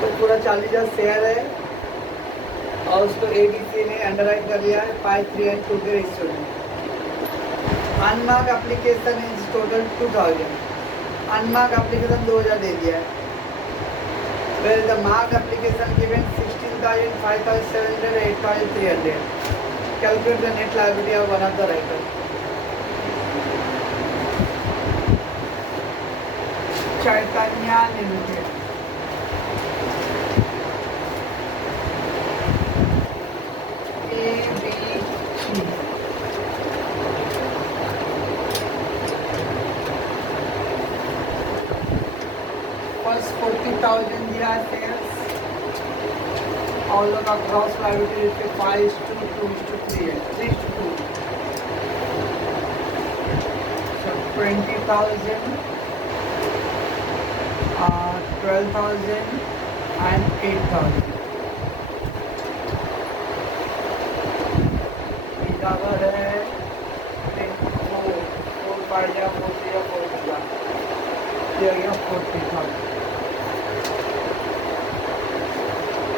तो पूरा 40,000 शेयर है और उसको ABC ने अंडरराइट कर लिया है 5:3:2 के रेशियो में। Unmark application is total 2,000, unmark application 2,000 दे दिया है, where the marked application given 16,000, 5,700, 8,300, calculate the net liability of one of the writer। Chaitanya limited first 40,000 दिया शेयर्स और लोग का क्रॉस लायबिलिटी 5:2:3 है, 3:2, so 20,000, 12,000 and 8,000। इजाज़त है 4 5 या 4 या 4 दिया गया 40,000।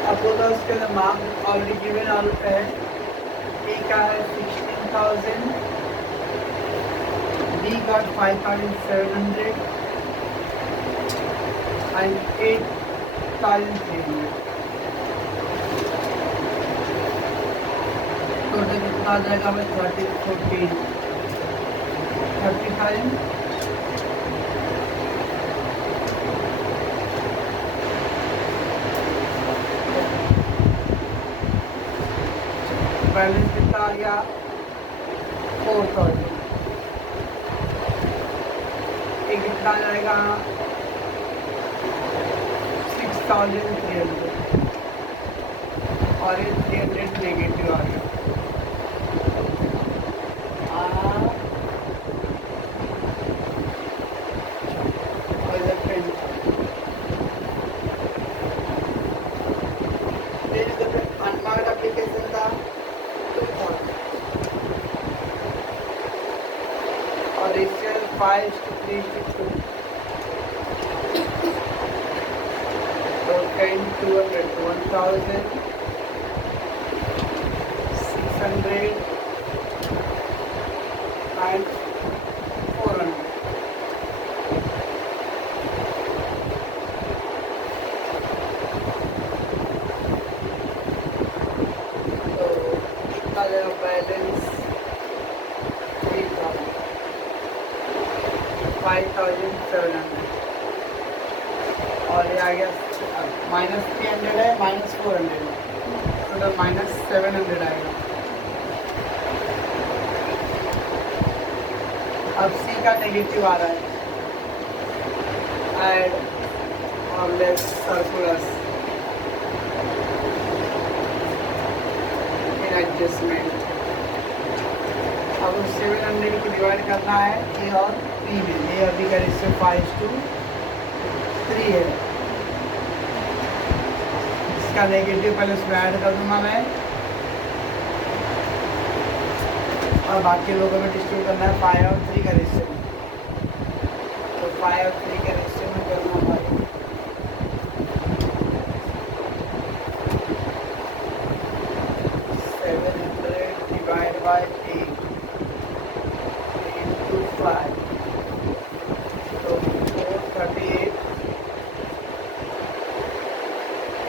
अब बोला उसके अंदर मार्क ऑलरेडी गिवन ऑल है, ए का है 16,000, बी गॉट 5,700 and 8,300। टोटल कितना आ जाएगा हमें 30,000। बैलेंस कितना आ गया 4,000, ये कितना आ जाएगा 6,300 और ये 300 नेगेटिव आ गया। 5:3:2. So 10, 200, 1,000, 600 and 400. So कितना देगा बैलेंस? 3,000, 5,700 और ये आ गया -300 है, -400 है, टोटल -700 आएगा। अब सी का नेगेटिव आ रहा है, ऐड और लेस सर्कुलस इन एडजस्टमेंट। अब 700 को डिवाइड करना है ए और बी में। ये अभी का रेशियो 5:3 है। इसका नेगेटिव पहले उसमें ऐड कर दूंगा मैं, और बाकी लोगों में डिस्ट्रीब्यूट करना है 5 और 3 का रेशियो। तो 5 और 3 का रेशियो में करना भाई 700 डिवाइड बाय 8 into 5, तो 438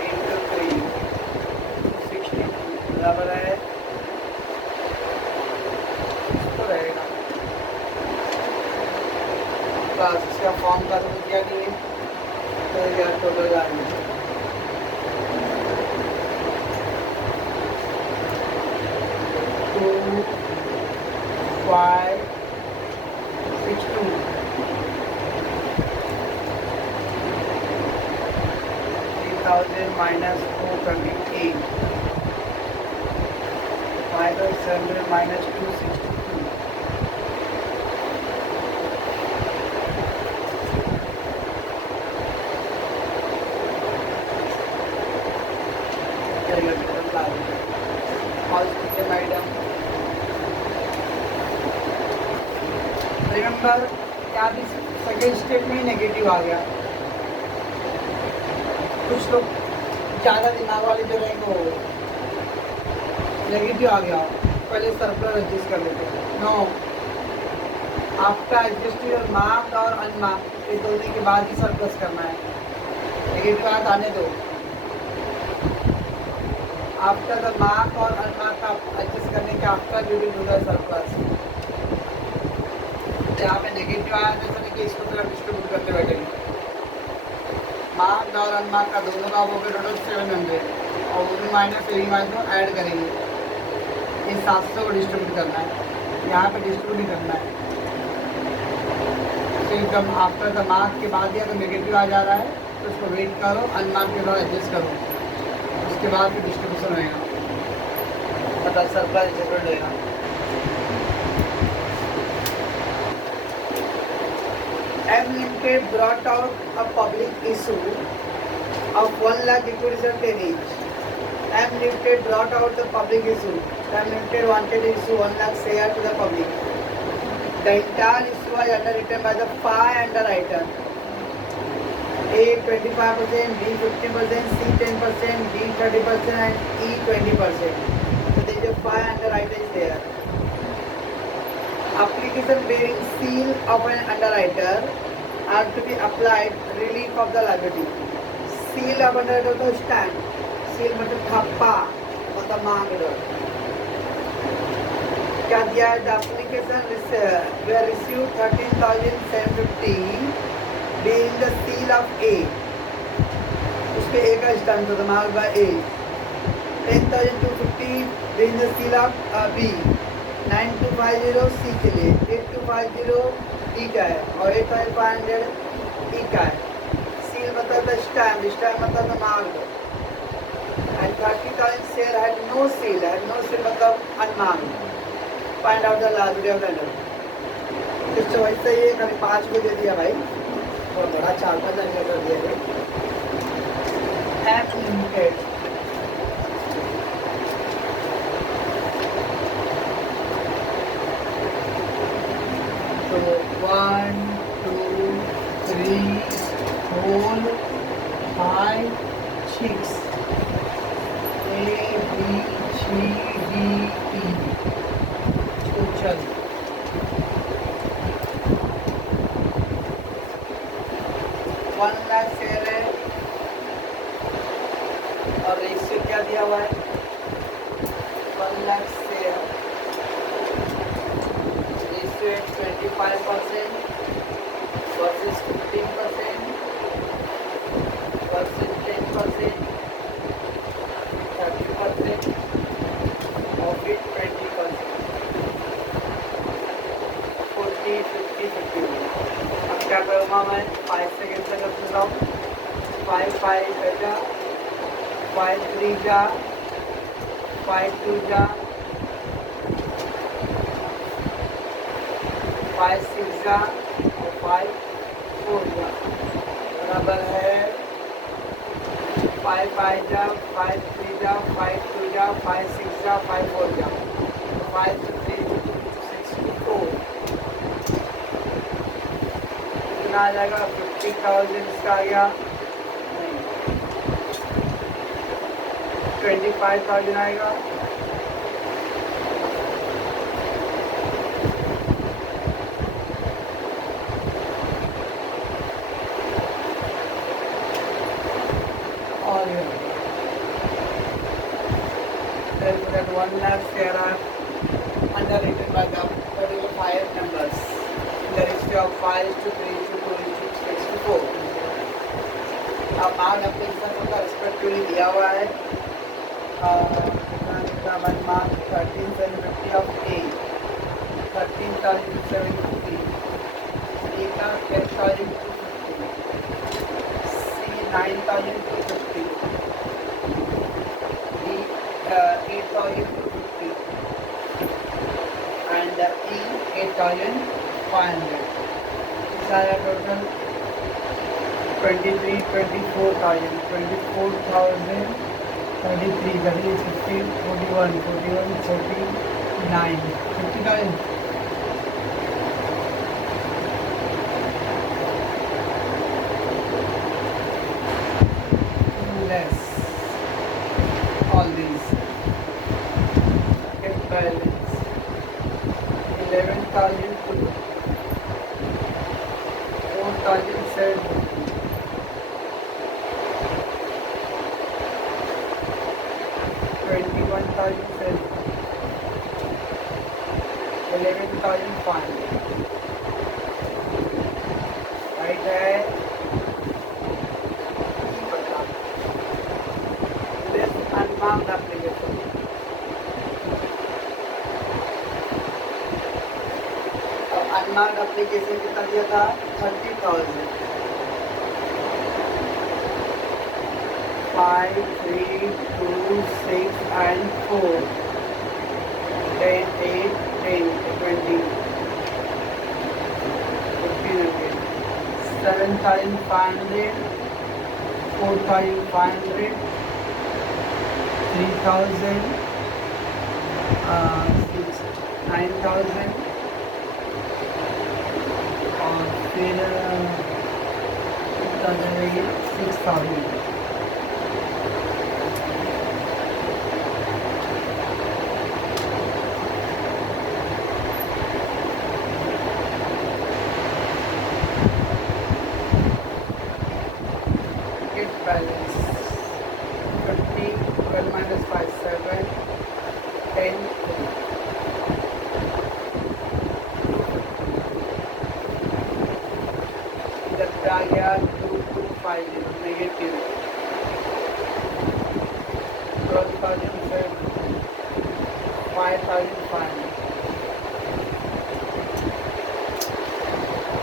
into 3, 62 बराबर है रहेगा। बस इसका फॉर्म का तो क्या नहीं है, तो यार टोटल आ गया 2, 5, 62, 3,000 minus 428, 5,700 minus 262, hospital item. Remember क्या भी सेकेंड स्टेप में नेगेटिव आ गया। कुछ लोग ज़्यादा दिमाग वाले जो रहेंगे वो नेगेटिव आ गया, पहले सर्कुलर एडजस्ट कर लेते हैं। नो, आपका एडजस्ट योर मार्क और अनमार्क ये दोनों के बाद ही सर्कस करना है। नेगेटिव आगे आने दो, आफ्टर द मार्क और अनमार्क का एडजस्ट करने के after we will do the circus. यहाँ पे नेगेटिव आया जैसे नहीं कि इसको तरफ डिस्ट्रीब्यूट करते बैठेंगे। मार्क और अनमार्क का दोनों का वो टोटल 700 और उन्हीं माइनस एवी माइनस को ऐड करेंगे। ये 700 को डिस्ट्रीब्यूट करना है, यहाँ पे डिस्ट्रीब्यूट नहीं करना है। तो एकदम आफ्टर द मार्क के बाद ही अगर नेगेटिव आ जा रहा है तो उसको वेट करो, अनमार्क के बाद एडजस्ट करो, उसके बाद फिर डिस्ट्रीब्यूशन होएगा, मतलब सरप्राइज डिस्ट्रीब्यूट होएगा। M Limited brought out a public issue of 1 lakh equity share 10 each. M Limited brought out the public issue. M Limited wanted to issue 1 lakh share to the public. The entire issue was underwritten by the 5 underwriter. A 25%, B 50%, C 10%, D 30% and E 20%. So there is a 5 underwriters there. Application bearing seal of an underwriter are to be applied relief of the liability. Seal of underwriter तो stamp, seal मतलब थप्पा मतलब मांग दो। क्या दिया है? The application were received 13,750 being the seal of A. उसके A का stamp तो मांग by A. 10,250 being the seal of B. 9250 C के लिए, 8250 E का है और 8500 E का है। सील मतलब स्टैम्प, स्टैम्प मतलब mark. And 30,000 share had no seal मतलब unmarked. Find out the liability of vendor. तो चॉइस से ये कभी 5 को दे दिया भाई, और बड़ा 4-5 आंसर कर दिया है। M limited 1 2 3 4 5 6 A B C D E total 1 lakh share है और रेशियो क्या दिया हुआ है 1 लाख शेयर रेशियो है 25% versus 15% versus 10% 30% और फिर 20% 40 50 50। अब क्या करूँगा मैं 5 सेकेंड तक करता हूँ 5 5 जा 5 3 जा 5 2 जा 5 6 जा और 5 4 जा बराबर है 5 5 जा 5 3 जा 5 2 जा 5 6 जा 5 4 जा 5 3 64 कितना आ जाएगा 50,000 इसका आ गया नहीं 25,000 आएगा और that 1 lakh share are underwritten by the particular 5 members in the ratio of 5:3:2:6:4. Amount application का रिस्पेक्टिवली दिया हुआ है वन मार्क 13,750 ऑफ ए 13,750 ए का 10,250 सी 9,250 डी 8,250 and E 8,500. सारा total 23, 24,000, 24,033, that is 50, 41, 41, 49, 50,000. Less all these. Get balance 11,002, 4,750. 21,000, 11,500 right है this unmarked application unmarked application कितना दिया था 30,000 5 3 2 6 and 4 10 8 10 20 1500 7,500 4,500 3,000 9,000 और फिर 6,000 balance 50 12 minus 5 7 10 इधर पे आ गया 2250 नेगेटिव 12,000 5,500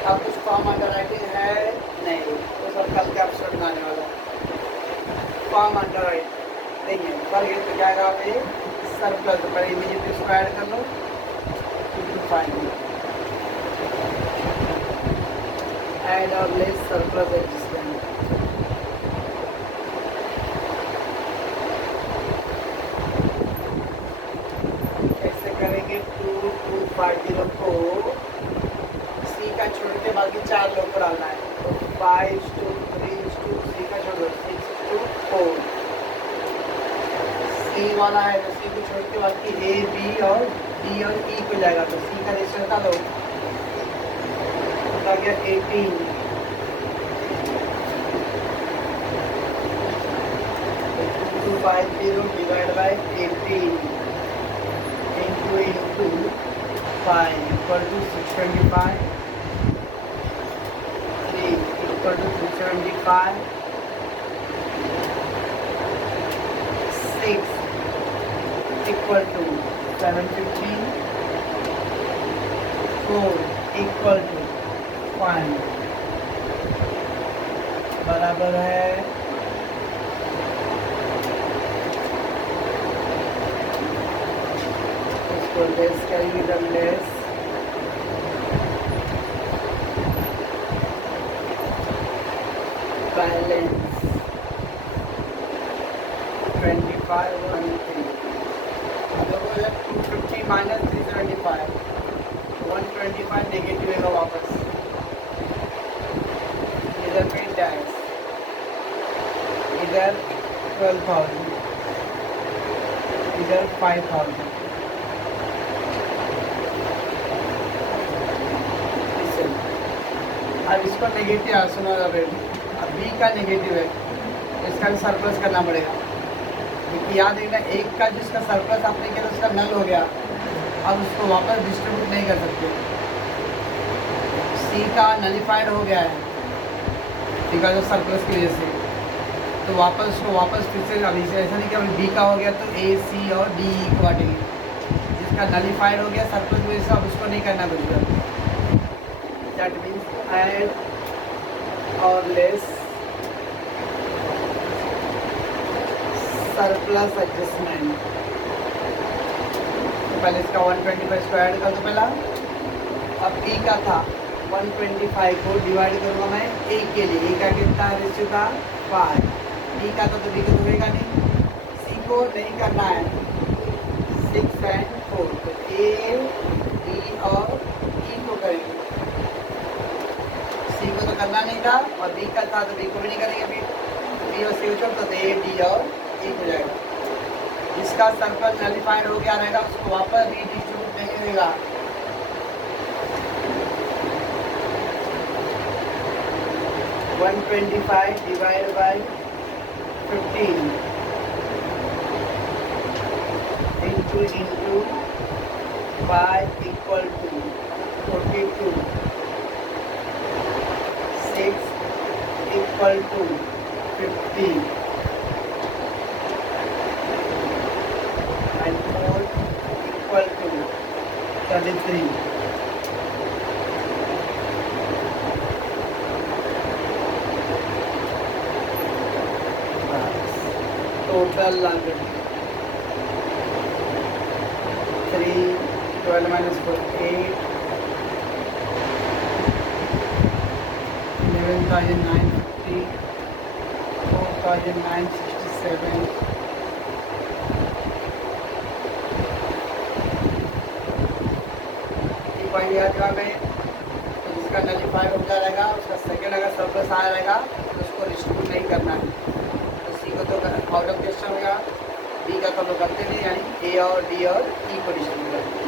अब कुछ फॉर्म अंडर राइटिंग है नहीं तो सब कल का एपिसोड में आने वाला फॉर्म अंडर राइट नहीं है पर ये तो जाएगा आप ये सरप्लस पर इमीडिएटली इसको ऐड कर लो फाइंड ऐड और लेस सरप्लस एग्जिस्टेंट कैसे करेंगे 2250 को सी का छोटा 4 लोग को डालना है, तो 5:3:3 का छोड़ दो, 6:4। सी वाला है तो सी को छोड़ के बाकी ए बी और डी और ई को जाएगा, तो सी का रेशियो का लो आ गया 18। 250 divide by 18 into 5 equal to 625, 3 equal to 375, 6 equal to 750, 4 equal to 5 बराबर है इसको लेस करेंगे, जब लेस बैलेंस 25 13 देखो 250 माइनस 375, 125 नेगेटिव है वापस, इधर पे टैक्स, इधर 12,000, इधर 5,000। अब इसको नेगेटिव सुनो, अब बी का नेगेटिव है, इसका भी सरप्लस करना पड़ेगा, क्योंकि याद रखना एक का जिसका सरप्लस आपने किया उसका नल हो गया, अब उसको वापस डिस्ट्रीब्यूट नहीं कर सकते। सी का नलिफाइड हो गया है बिकॉज ऑफ सरप्लस की वजह से, तो वापस उसको वापस फिर से, अभी से ऐसा नहीं कि अभी बी का हो गया तो ए सी और डी ई को बांटेंगे, जिसका नलिफाइड हो गया सरप्लस की वजह से अब उसको नहीं करना पड़ेगा। दैट मीन्स ऐड और लेस सरप्लस एडजस्टमेंट, तो पहले इसका 125 इसको ऐड कर दो पहला, अब बी का था 125 को डिवाइड करूँगा मैं ए के लिए, ए का कितना रेशियो था 5, बी का तो बी को होगा नहीं, सी को नहीं करना है 6 and 4, तो ए डी और ई को करेंगे, सी को तो करना नहीं था और बी का था तो बी को भी नहीं करेंगे, फिर बी और सी को छोड़ तो ए डी और ई हो जाएगा। जिसका सर्कल नलिफाइड हो गया रहेगा उसको वापस रीडिस्ट्रीब्यूट नहीं होगा। 125 divided by 15 into 5 equal to 42, 6 equal to 50 and 4 equal to 33. Total लागत 3, 12 minus 4, 8, 11,950, 4,967, पॉइंट याद रखा में, तो जिसका नलिफाई होता रहेगा उसका सेकेंड अगर सरप्लस आया रहेगा तो उसको डिस्ट्रीब्यूट नहीं करना है, तो सी को तो आउट ऑफ क्वेश्चन होगा, डी का तो लोग करते नहीं, यानी ए और डी और ई को डिस्ट्रीब्यूट करेंगे।